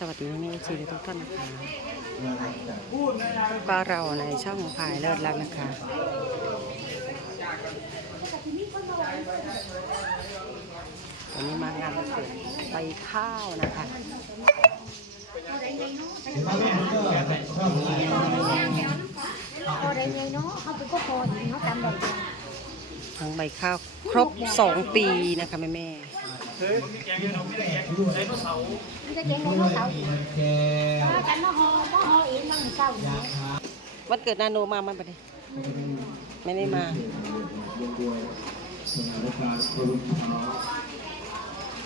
สวัสดีแม่ชีทุกท่านนะคะก็เราในช่องพายเลิศรักนะคะ วันนี้มางานวันเกิดใบข้าวนะคะพอได้ไงเนาะเขาเป็นก็พอดี เขาจำได้ทั้งใบข้าวครบสองปีนะคะแม่แม่มันจะเก่งไดโนเสาร์อีกว่ากันมาฮอมาฮอเองนั่งเศร้าอยู่ๆวันเกิดนาโนมามันปะเนี่ยไม่ได้มา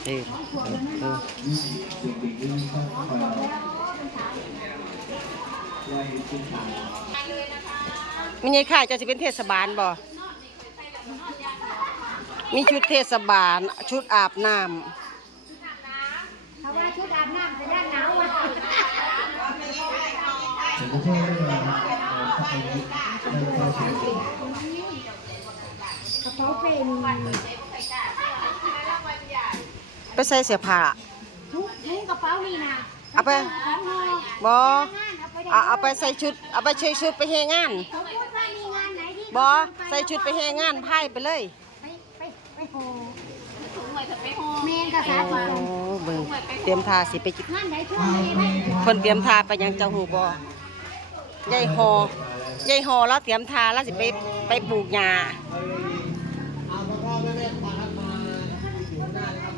เออเออมีไงค่ะจะจะเป็นเทศบาลบ่ มีชุดเทศบาล ชุดอาบน้เพราะว่าชุดอาบน้ำจะได้หนาวว่ะกระเป๋าเป้มีำไปใส่เสื้อผ้า ทุกทุกกระเป๋านี่นะเอาไป ของฮอบองานเอาไปได้เอาเอาไปใส่ชุด เอาไปใส่ชุดไปเฮงานสมมติว่ามีงานไหนที่บอใส่ชุดไปเฮงานไพ่ไปเลย ไปไปไปโฮเมนกระสาโอ้ฝากเบิ่งเตรียมทาสิไปจิงานไหนช่วงนี้ได้เพิ่นเตรียมทาไปยังเจ้าหูบอยายหอยายหอแล้วเตรียมทาแล้วสิไปไปปลูกหญ้าเอาพ่อพ่อแม่แม่ควานครับมาอยู่ข้างหน้านะครับ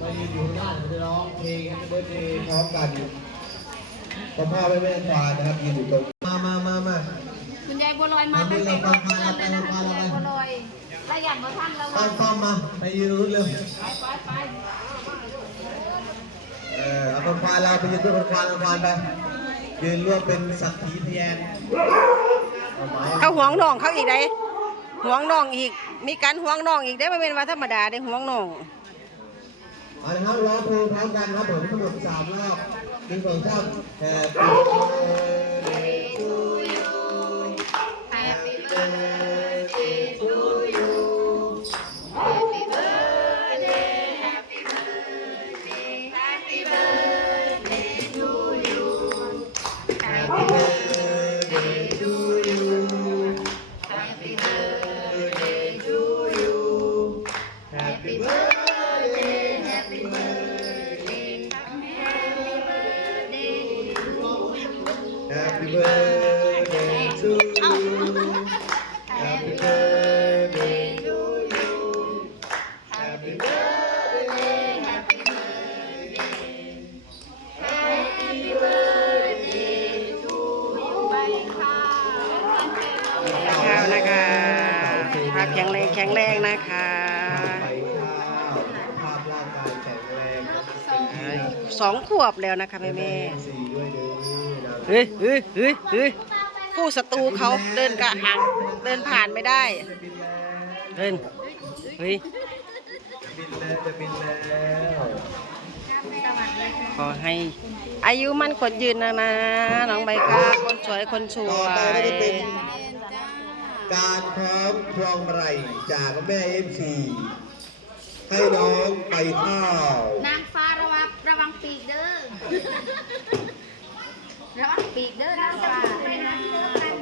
มายืนอยู่ข้างหน้าเดี๋ยวจะร้องเพลงให้เบิร์ดเดย์พร้อมกันพ่อพ่อแม่แม่ควานนะครับยืนอยู่ตรงมามามามาคุณยายบัวลอยมาตั้งแต่ก่อนเพื่อนเลยนะคะคุณยายบัวลอย ถ้าอยากมาท่านเราต้อมต้อมมาไปยืนรุ่นเร็วไปไปไปเออเอาคนควานเราไปยืนด้วยคนควานคนควานไปยืนร่วมเป็นสักขีพยานเอาไม้เขาห่วงน้องเขาอีกได้ห่วงน้องอีก มีการห่วงน้องอีกได้ไม่เป็นว่าธรรมดาได้ห่วงน้องเอาละครับร้องเพลงพร้อมกันครับผมทั้งหมดสามรอบหนึ่งสองสาม Happy birthday แข็งแรงแข็งแรงนะคะไปข้าวภาพร่างกายแข็งแรงเอ้ยสองขวบแล้วนะคะแม่แม่สี่ด้วยเด้อเฮ้ยเฮ้ยเฮ้ยเฮ้ยคู่ศัตรูเขาเดินกะห่างเดินผ่านไม่ได้ เดินเฮ้ยบินแล้วจะบินแล้วขอให้อายุมั่นขวัญยืนนะนะ น้องใบกาคนสวยคนสวต่อไปก็จะเป็นย การพร้อมพวงไร่จากแม่เอฟซีให้น้องไปข้าวนางฟ้าระวังระวังปีกเด้อ ระวังปีกเด้อนางฟ้า ไปหาพี่เลิฟกัน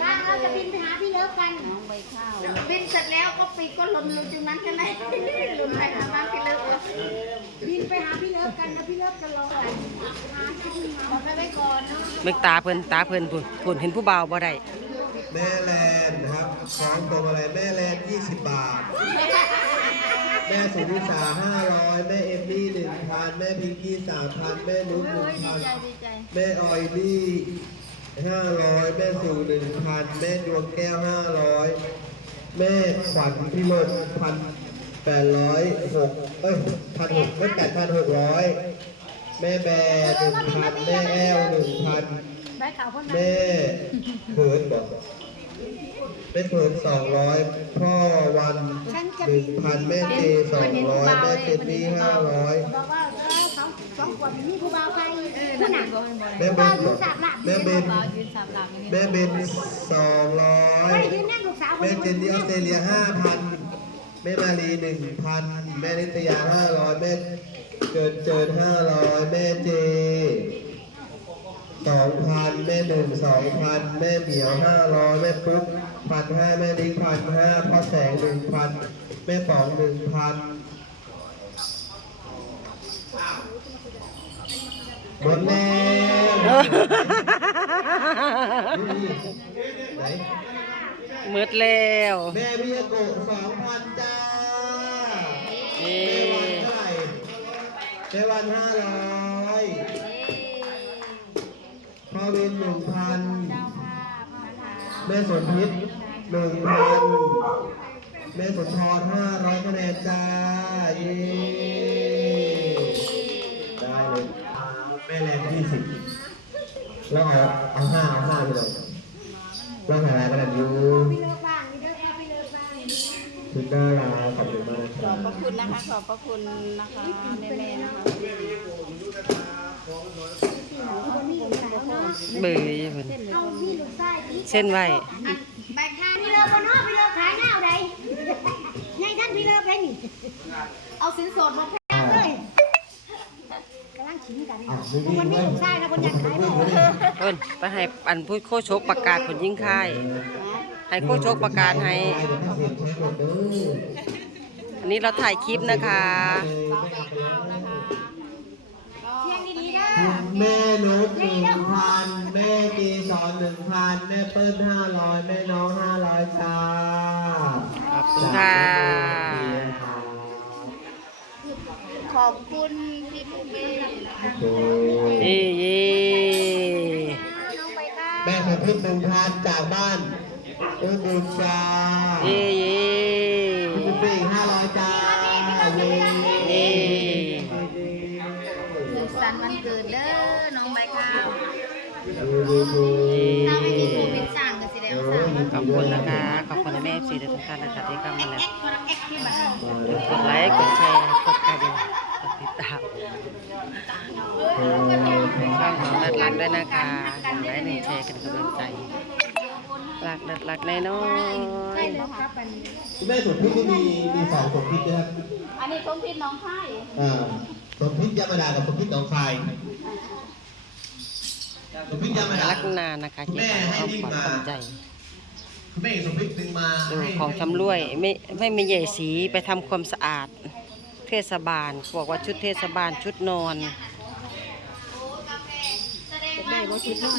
ถ้าเรา จะบินไปหาพี่เลิฟกัน น้องใบข้าวบินเสร็จแล้วก็ปีกก็หล่นลงตรงนั้นใช่ไหมหล่นไปทางบ้านพี่เลิกเลยบินไปหาพี่เลิฟกันแล้วพี่เลิฟจะรอกันหาที่พี่มาบอกไปไว้ก่อนเนาะมึกตาเพิ่นตาเพิ่นพุ่นพุ่นเห็นผู้บ่าวบ่ได้แม่แลนด์นะครับพร้อมพวงมาลัยแม่แลนด์20 บาท แม่สุนิสา500 แม่เอมมี่1,000 แม่พิงกี้3,000 แม่นุ๊กเฮ้ยดีใจ1,000ดีใจ แม่ออยลี่ ห้าร้อยแม่สู่หนึ่งพันแม่ดวงแก้วห้าร้อยแม่ขวัญพิมลพันแปดร้อยหกเอ้ยพันหกไม่แปดพันหกร้อยแม่แบร์หนึ่งพันแม่แอลหนึ่งพันใบขาวคนนั้นแม่เขินบอกแม่เขินสองร้อยพ่อวันหนึ่งพันแม่เจสองร้อยแม่เจนนี่ห้าร้อย สองขวบมีผู้บ่าวใครผู้หนักแม่เบบ่าวนสามหลักแม่เบนยืนสามหลังนี่แม่เบนสองร้อยไม่ได้ยืนนั่งลูกสาวแม่เจนนี่ออสเตรเลียห้าพันแม่มารีหนึ่งพันแม่นิตยาห้าร้อยแม่เกินเจินห้าร้อยแม่เจสองพันแม่หนึ่งสองพันแม่เหมียวห้าร้อยแม่ปุ๊กพันห้าแม่นิกพันห้าพ่อแสงหนึ่งพันแม่ป๋องหนึ่งพัน หมดแล้วนี่ไหนมืดแล้วแม่พิยาโกะสองพันจ้าเอ๊ะแม่วันเท่าไหร่แม่วันห้าร้อยพ่อวินหนึ่งพันแม่สนพิษหนึ่งพันแม่สนทรห้าร้อยคะแนนจ้าเย้ แรงยี่สิบแล้วเอาเอาห้าเอาห้าไปเลยแล้วหาอะไรกันอยู่พี่เลิกบ้างพี่เลิกพี่เลิกบ้างคุณน่ารักขอบคุณมากขอบพระคุณนะคะ ขอบพระคุณนะคะแม่แม่ๆนะคะเบื่อเพิ่นเอาพี่ลูกชายพี่เส้นไหว้ใบทางพี่เลิกบนนอกพี่เลิกขายหน้าอาใดในท่านพี่เลิกไปนี่เอาสินสอดมาเลย กำลังชิมกันคนมีลูกชายนะคนอยากขายหมดเพิ่นไปให้อันผู้โคชกประกาศผลยิ่งค่ายให้โคชกประกาศให้ อันนี้เราถ่ายคลิปนะคะเที่ยงดีๆนะแม่นุชหนึ่งพันแม่กีสอนหนึ่งพันแม่เปิ้ลห้าร้อยแม่น้องห้าร้อยจ้าขอบคุณค่ะขอบคุณพี่ปูเป้ เย่เย่น้องไปบ้านแม่ขอพึ่งหนึ่งพันจากบ้านอุบุญจ้าเย่เย่คุณปีห้าร้อยจ้าเย้เย่สุขสันต์วันเกิดเด้อน้องใบข้าวดูดูถ้าไม่มีโควิดสั่งก็สิได้เอาสั่งมาขอบคุณนะคะ ขอบคุณแม่เอฟซีทุกท่านนะคะที่เข้ามาแล้วแอคที่บ้านกดไลค์กดแชร์ามช่องของนัดรักด้วยนะคะหนึ่งไลค์หนึ่งแชร์กันกำลังใจรักนัดรักน้อยใช่แล้วครับเป็นคุณแม่สมพิษนี่มีมีสองสมพิษนะครับอันนี้สมพิษน้องไข่อ่าสมพิษยามาดากับสมพิษหนองคายสมพิษยามาๆดารักนานนะคะเกี่ยวกับครอบครัวความใจคุณแม่สมพิษดึงมาดูให้ของชำร่วยไม่ไม่มีใหญ่สีไปทำความสะอาด เทศบาลบอกว่าชุดเทศบาลชุดนอนได้บ่สินอน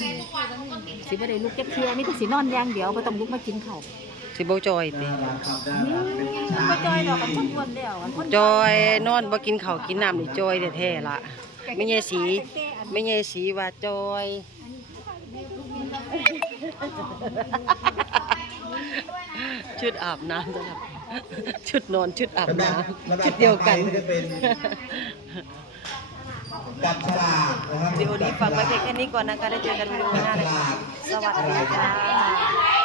สิบ่ได้ลุกจักเที่ยมีแต่สินอนอย่างเดียวบ่ต้องลุกมากินข้าวสิบจอยติบ่จอยดอกกันคนอ้วนแล้วกันคนจอยนอนบ่กินข้าวกินน้ำนี่จอยแท้ๆล่ะไม่ใช่สีไม่ใช่สีว่าจอยชุดอาบน้ำสำหรับ ชุดนอนชุดอาบลำดัน้บลำำดัชุบดเดียวกันต่อไปจะเป็นจับฉลากนะครับเดี๋ยวนี้ฝากไว้เพียงแค่นี้ก่อนนะคะได้เจอกันวิดีโอหน้าเลยค่ะสวัสดีค่ะ